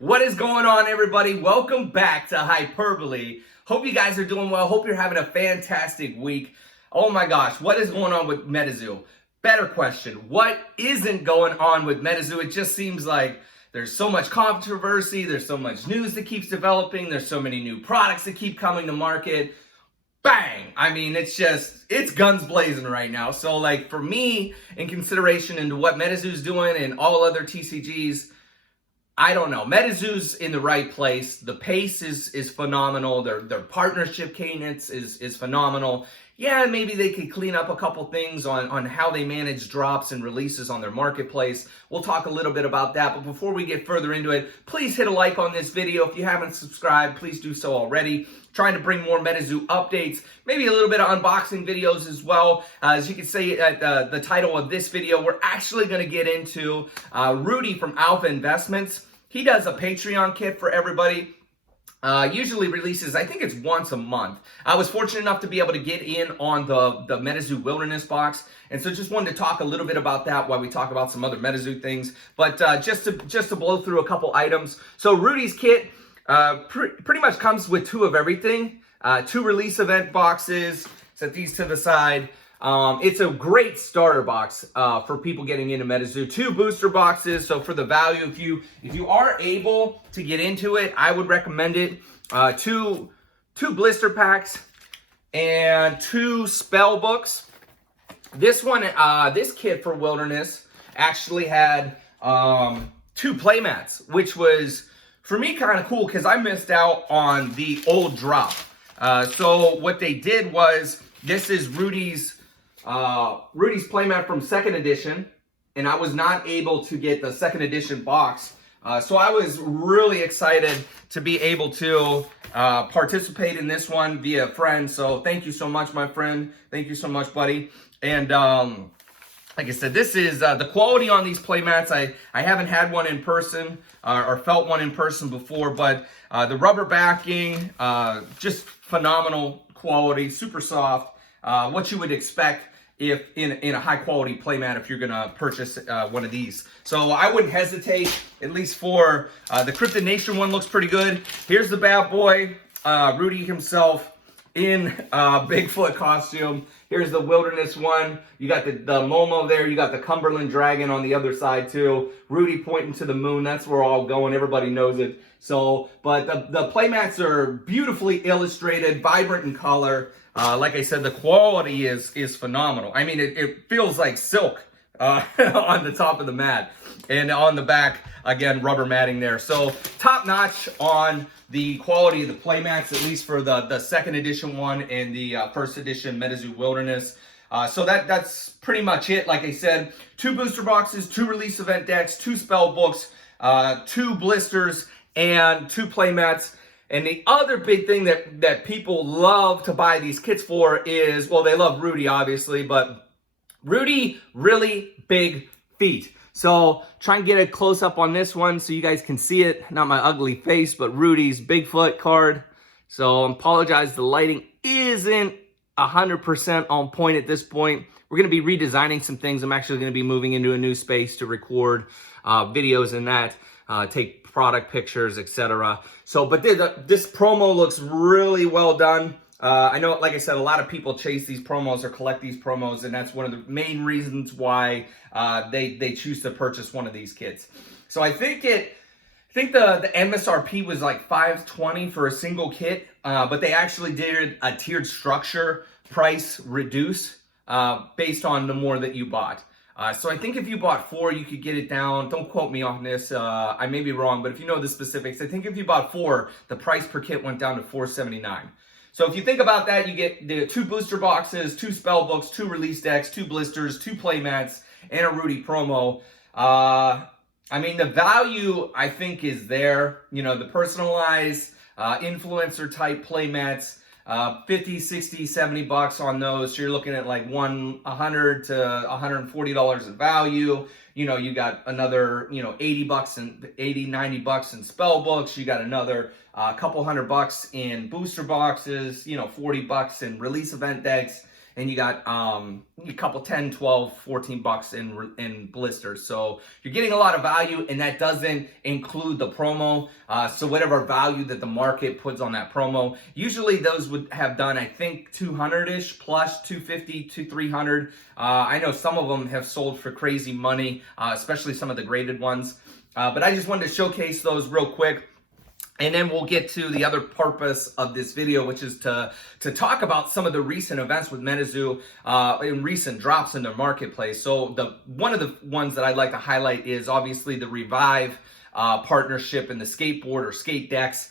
What is going on, everybody? Welcome back to Hyperbole. Hope you guys are doing well. Hope you're having a fantastic week. Oh my gosh, what is going on with Metazoo? Better question, what isn't going on with Metazoo? It just seems like there's so much controversy, there's so much news that keeps developing, there's so many new products that keep coming to market. Bang! I mean, it's guns blazing right now. So like for me, in consideration into what Metazoo's doing and all other TCGs, I don't know. Metazoo's in the right place. The pace is phenomenal. Their partnership cadence is phenomenal. Yeah, maybe they could clean up a couple things on how they manage drops and releases on their marketplace. We'll talk a little bit about that. But before we get further into it, please hit a like on this video. If you haven't subscribed, please do so already. Trying to bring more Metazoo updates, maybe a little bit of unboxing videos as well. As you can see at the title of this video, we're actually going to get into Rudy from Alpha Investments. He does a Patreon kit for everybody. Usually releases, I think it's once a month. I was fortunate enough to be able to get in on the Metazoo Wilderness box, and so just wanted to talk a little bit about that while we talk about some other Metazoo things. But just to blow through a couple items. So Rudy's kit pretty much comes with two of everything. Two release event boxes. Set these to the side. It's a great starter box for people getting into Metazoo. Two booster boxes, so for the value, if you are able to get into it, I would recommend it. Two blister packs and two spell books. This one, this kit for Wilderness actually had two playmats, which was for me kind of cool because I missed out on the old drop. So what they did was, this is Rudy's playmat from 2nd edition, and I was not able to get the 2nd edition box. So I was really excited to be able to participate in this one via a friend. So thank you so much, my friend. Thank you so much, buddy. And like I said, this is the quality on these playmats. I haven't had one in person or felt one in person before, but the rubber backing, just phenomenal quality, super soft. What you would expect if in a high quality playmat if you're gonna purchase one of these. So I wouldn't hesitate, at least for the Cryptid Nation one looks pretty good. Here's the bad boy, Rudy himself in Bigfoot costume. Here's the Wilderness one. You got the Momo there. You got the Cumberland Dragon on the other side too. Rudy pointing to the moon. That's where we're all going. Everybody knows it. So, but the playmats are beautifully illustrated, vibrant in color. Like I said, the quality is phenomenal. I mean, it feels like silk on the top of the mat. And on the back, again, rubber matting there. So top notch on the quality of the playmats, at least for the 2nd edition one and the 1st edition Metazoo Wilderness. So that's pretty much it. Like I said, two booster boxes, two release event decks, two spell books, two blisters, and two playmats. And the other big thing that people love to buy these kits for is, well, they love Rudy, obviously, but Rudy, really big feet. So try and get a close up on this one so you guys can see it. Not my ugly face, but Rudy's Bigfoot card. So I apologize, the lighting isn't 100% on point at this point. We're going to be redesigning some things. I'm actually going to be moving into a new space to record videos in that, take product pictures, etc. So, but this promo looks really well done. I know, like I said, a lot of people chase these promos or collect these promos, and that's one of the main reasons why they choose to purchase one of these kits. So I think the MSRP was like $520 for a single kit, but they actually did a tiered structure price reduce based on the more that you bought. So I think if you bought 4, you could get it down. Don't quote me on this. I may be wrong, but if you know the specifics, I think if you bought 4, the price per kit went down to $479. So if you think about that, you get the 2 booster boxes, 2 spell books, 2 release decks, 2 blisters, 2 playmats, and a Rudy promo. I mean, the value, I think, is there. You know, the personalized influencer type playmats, 50, 60, 70 bucks on those. So you're looking at like $100 to $140 in value. You know, you got another, 80 bucks and 80, 90 bucks in spell books. You got another couple $100 in booster boxes, 40 bucks in release event decks. and you got a couple 10, 12, 14 bucks in blisters. So you're getting a lot of value, and that doesn't include the promo. So whatever value that the market puts on that promo, usually those would have done, I think, 200-ish plus 250 to 300. I know some of them have sold for crazy money, especially some of the graded ones. But I just wanted to showcase those real quick. And then we'll get to the other purpose of this video, which is to talk about some of the recent events with Metazoo and recent drops in their marketplace. So one of the ones that I'd like to highlight is obviously the Revive partnership and the skateboard or skate decks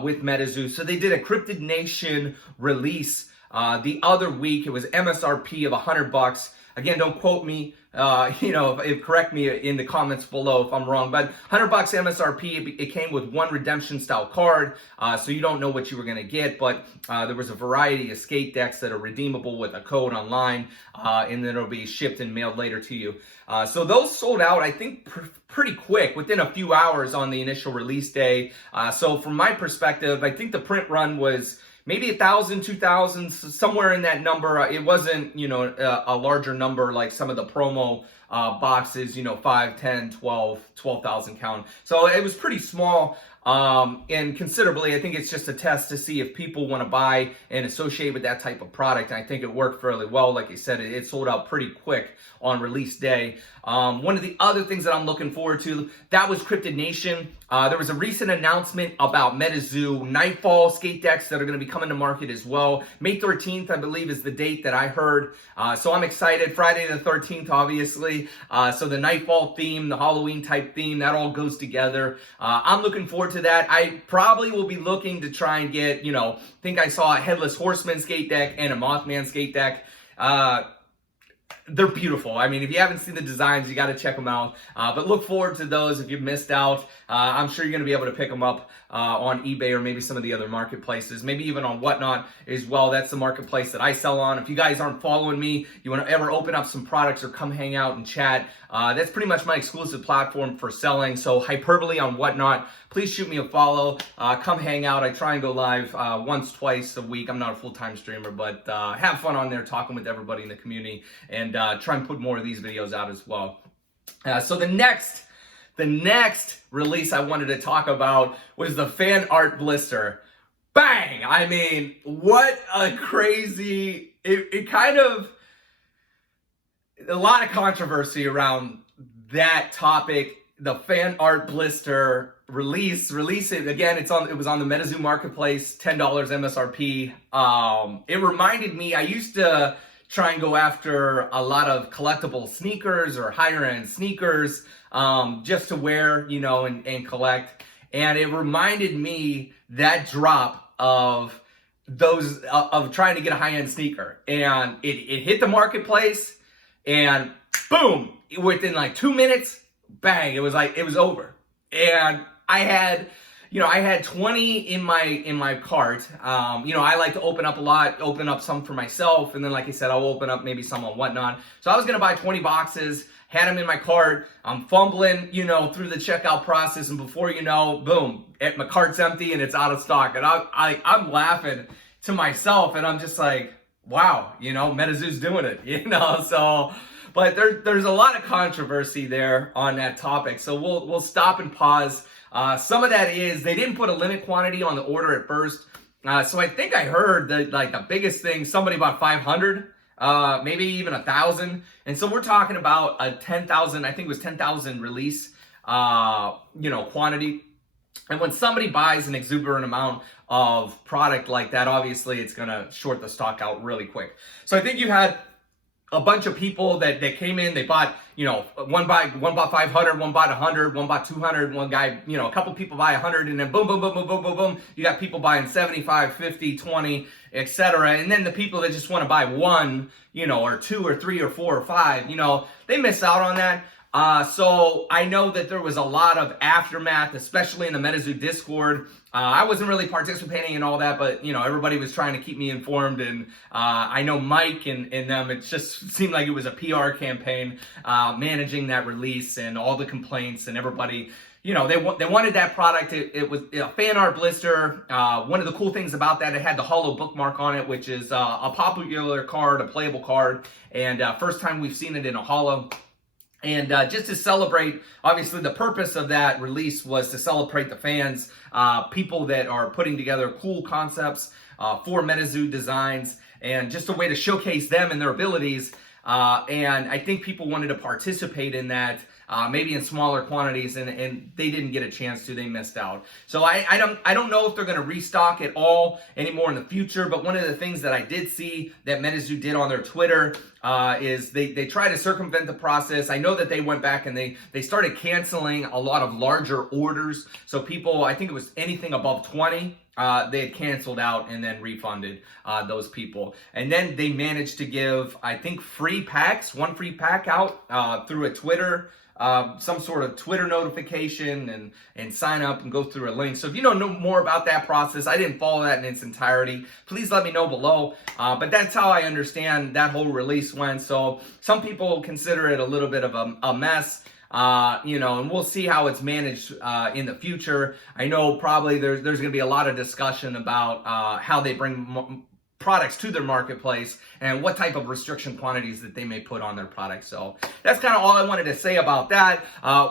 with Metazoo. So they did a Cryptid Nation release the other week. It was MSRP of $100. Again, don't quote me, correct me in the comments below if I'm wrong, but $100 MSRP, it came with one redemption style card, so you don't know what you were going to get, but there was a variety of skate decks that are redeemable with a code online, and then it'll be shipped and mailed later to you. So those sold out, I think, pretty quick, within a few hours on the initial release day. So from my perspective, I think the print run was maybe 1,000, 2,000, somewhere in that number. It wasn't, a larger number like some of the promo boxes, 5, 10, 12,000 count. So it was pretty small. And considerably, I think it's just a test to see if people want to buy and associate with that type of product. And I think it worked fairly well. Like I said, it sold out pretty quick on release day. One of the other things that I'm looking forward to, that was Cryptid Nation. There was a recent announcement about Metazoo Nightfall skate decks that are going to be coming to market as well. May 13th, I believe, is the date that I heard. So I'm excited. Friday the 13th, obviously. So the Nightfall theme, the Halloween type theme, that all goes together. I'm looking forward to that. I probably will be looking to try and get, I think I saw a Headless Horseman skate deck and a Mothman skate deck. They're beautiful. I mean, if you haven't seen the designs, you got to check them out. But look forward to those if you've missed out. I'm sure you're going to be able to pick them up on eBay or maybe some of the other marketplaces, maybe even on Whatnot as well. That's the marketplace that I sell on. If you guys aren't following me, you want to ever open up some products or come hang out and chat, that's pretty much my exclusive platform for selling. So Hyperbole on Whatnot, please shoot me a follow. Come hang out. I try and go live once, twice a week. I'm not a full-time streamer, but have fun on there talking with everybody in the community and try and put more of these videos out as well. So the next release I wanted to talk about was the fan art blister. Bang! I mean, what a crazy, it kind of, a lot of controversy around that topic. The fan art blister release it again. It was on the Metazoo marketplace, $10 MSRP. It reminded me, I used to try and go after a lot of collectible sneakers or higher end sneakers, just to wear, and collect. And it reminded me that drop of those, of trying to get a high end sneaker. And it hit the marketplace and boom, within like 2 minutes, bang, it was over. And I had 20 in my cart. I like to open up some for myself, and then, like I said, I'll open up maybe some on Whatnot. So I was gonna buy 20 boxes, had them in my cart. I'm fumbling, through the checkout process, and before you know, boom, my cart's empty and it's out of stock. And I'm laughing to myself, and I'm just like, wow, Metazoo's doing it, so. But there's a lot of controversy there on that topic, so we'll stop and pause. Some of that is they didn't put a limit quantity on the order at first, so I think I heard that the biggest thing, somebody bought 500, maybe even 1,000, and so we're talking about a 10,000. I think it was 10,000 release, quantity. And when somebody buys an exuberant amount of product like that, obviously it's gonna short the stock out really quick. So I think you had a bunch of people that came in, they bought, one bought 500, one bought 100, one bought 200, one guy, a couple people buy 100, and then boom, boom, boom, boom, boom, boom, boom. You got people buying 75, 50, 20, etc. And then the people that just want to buy one, or two or three or four or five, they miss out on that. So I know that there was a lot of aftermath, especially in the Metazoo Discord. I wasn't really participating in all that, but everybody was trying to keep me informed, and I know Mike and them, it just seemed like it was a PR campaign managing that release and all the complaints and everybody you know, they wanted that product. It was a fan art blister. One of the cool things about that, it had the holo bookmark on it, which is a popular card, a playable card, and first time we've seen it in a holo. And just to celebrate, obviously the purpose of that release was to celebrate the fans, people that are putting together cool concepts for Metazoo designs, and just a way to showcase them and their abilities. And I think people wanted to participate in that, maybe in smaller quantities, and they didn't get a chance to. They missed out. So I don't know if they're going to restock at all anymore in the future. But one of the things that I did see that Metazoo did on their Twitter is they try to circumvent the process. I know that they went back and they started canceling a lot of larger orders. So people, I think it was anything above 20. They had canceled out and then refunded those people. And then they managed to give, I think, free packs, one free pack out through a Twitter, some sort of Twitter notification, and sign up and go through a link. So if you don't know more about that process, I didn't follow that in its entirety, please let me know below. But that's how I understand that whole release went. So some people consider it a little bit of a mess. You know, and we'll see how it's managed in the future. I know probably there's going to be a lot of discussion about how they bring products to their marketplace and what type of restriction quantities that they may put on their products. So that's kind of all I wanted to say about that.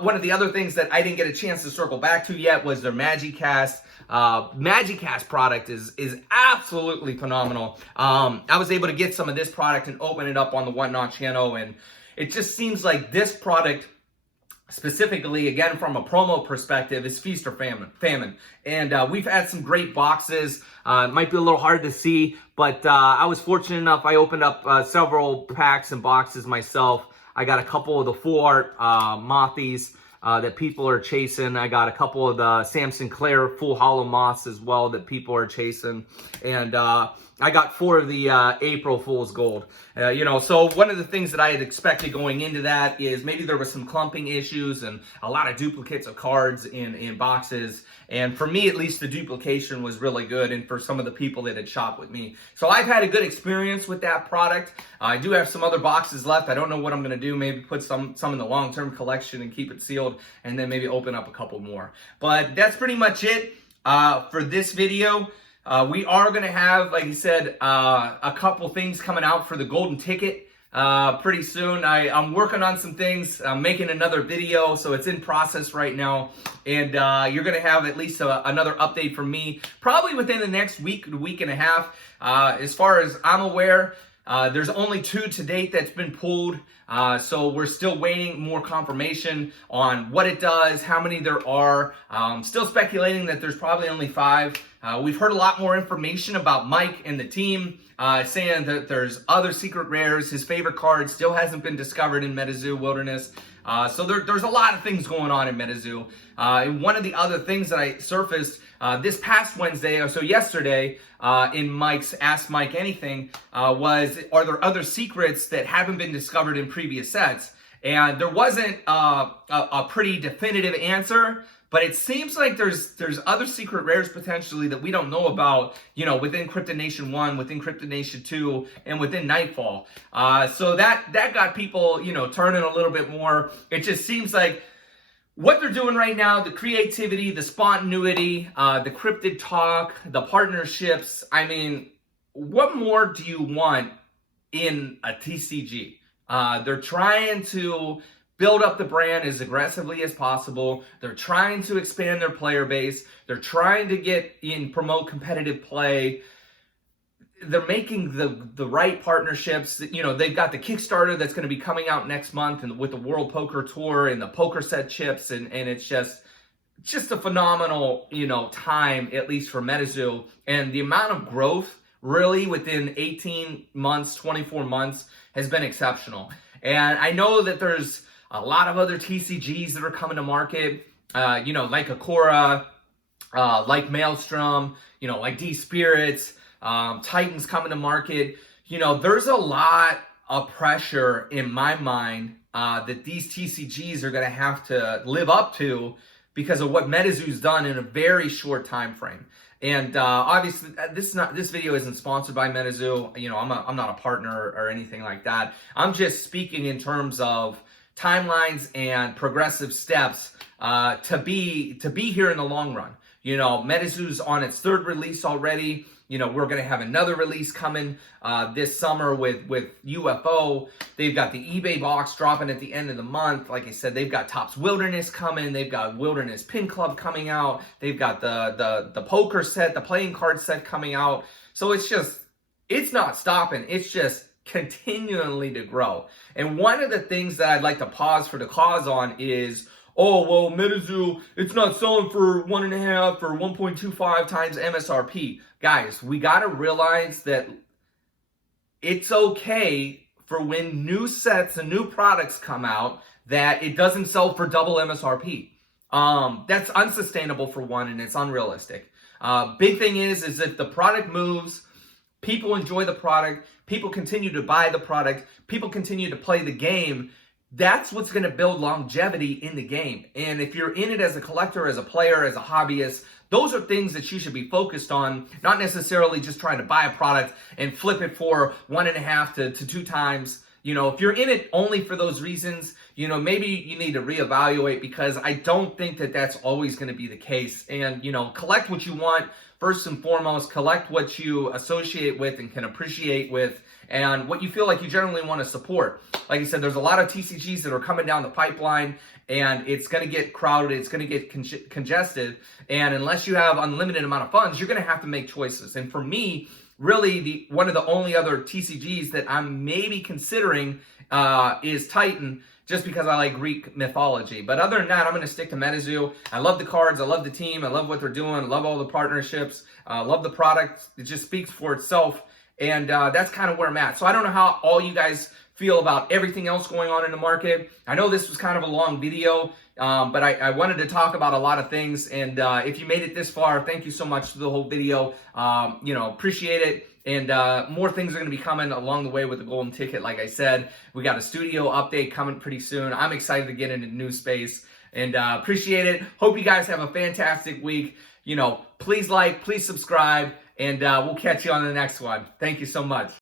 One of the other things that I didn't get a chance to circle back to yet was their Magicast. Magicast product is absolutely phenomenal. I was able to get some of this product and open it up on the Whatnot channel, and it just seems like this product, specifically, again, from a promo perspective, is feast or famine. And we've had some great boxes. It might be a little hard to see, but I was fortunate enough. I opened up several packs and boxes myself. I got a couple of the full art Mothies that people are chasing. I got a couple of the Sam Sinclair full holo moths as well that people are chasing. And I got 4 of the April Fool's Gold. You know, so one of the things that I had expected going into that is maybe there was some clumping issues and a lot of duplicates of cards in boxes. And for me, at least, the duplication was really good, and for some of the people that had shopped with me. So I've had a good experience with that product. I do have some other boxes left. I don't know what I'm going to do. Maybe put some in the long-term collection and keep it sealed, and then maybe open up a couple more. But that's pretty much it for this video. We are going to have, like I said, a couple things coming out for the golden ticket pretty soon. I'm working on some things. I'm making another video, so it's in process right now. And you're going to have at least another update from me probably within the next week and a half. As far as I'm aware, there's only 2 to date that's been pulled. So we're still waiting more confirmation on what it does, how many there are. Still speculating that there's probably only 5. We've heard a lot more information about Mike and the team, saying that there's other secret rares. His favorite card still hasn't been discovered in Metazoo Wilderness. So there's a lot of things going on in Metazoo. And one of the other things that I surfaced this past Wednesday, or so yesterday, in Mike's Ask Mike Anything, was, are there other secrets that haven't been discovered in previous sets? And there wasn't a pretty definitive answer, but it seems like there's other secret rares potentially that we don't know about, you know, within Cryptid Nation 1, within Cryptid Nation 2, and within Nightfall. So that got people, you know, turning a little bit more. It just seems like what they're doing right now, the creativity, the spontaneity, the cryptid talk, the partnerships. I mean, what more do you want in a TCG? They're trying to build up the brand as aggressively as possible. They're trying to expand their player base. They're trying to promote competitive play. They're making the right partnerships. You know, they've got the Kickstarter that's going to be coming out next month, and with the World Poker Tour and the poker set chips, and it's just a phenomenal, you know, time, at least for Metazoo. And the amount of growth really within 18 months, 24 months has been exceptional. And I know that there's a lot of other TCGs that are coming to market, you know, like Akora, like Maelstrom, you know, like D-Spirits, Titans coming to market. You know, there's a lot of pressure in my mind that these TCGs are going to have to live up to because of what Metazoo's done in a very short time frame. And obviously, this video isn't sponsored by Metazoo. You know, I'm not a partner or anything like that. I'm just speaking in terms of timelines and progressive steps to be here in the long run. You know, Metazoo's on its 3rd release already. You know, we're going to have another release coming this summer with UFO. They've got the eBay box dropping at the end of the month. Like I said, they've got Topps Wilderness coming. They've got Wilderness Pin Club coming out. They've got the poker set, the playing card set coming out. So it's not stopping. It's just continually to grow. And one of the things that I'd like to pause for the cause on is, oh, well, Metazoo, it's not selling for 1.5 or 1.25 times MSRP. Guys, we got to realize that it's okay for when new sets and new products come out that it doesn't sell for double MSRP. That's unsustainable for one, and it's unrealistic. Big thing is if the product moves, people enjoy the product, people continue to buy the product, people continue to play the game, that's what's going to build longevity in the game. And if you're in it as a collector, as a player, as a hobbyist, those are things that you should be focused on, not necessarily just trying to buy a product and flip it for 1.5 to 2 times. You know, if you're in it only for those reasons, you know, maybe you need to reevaluate, because I don't think that that's always going to be the case. And, you know, collect what you want. First and foremost, collect what you associate with and can appreciate with, and what you feel like you generally want to support. Like I said, there's a lot of TCGs that are coming down the pipeline, and it's going to get crowded, it's going to get congested, and unless you have unlimited amount of funds, you're going to have to make choices. And for me, really, one of the only other TCGs that I'm maybe considering is Titan, just because I like Greek mythology. But other than that, I'm going to stick to Metazoo. I love the cards, I love the team, I love what they're doing, I love all the partnerships, I love the product. It just speaks for itself, and that's kind of where I'm at. So I don't know how all you guys feel about everything else going on in the market. I know this was kind of a long video, but I wanted to talk about a lot of things. And if you made it this far, thank you so much for the whole video. You know, appreciate it. And more things are going to be coming along the way with the golden ticket. Like I said, we got a studio update coming pretty soon. I'm excited to get into new space, and appreciate it. Hope you guys have a fantastic week. You know, please like, please subscribe, and we'll catch you on the next one. Thank you so much.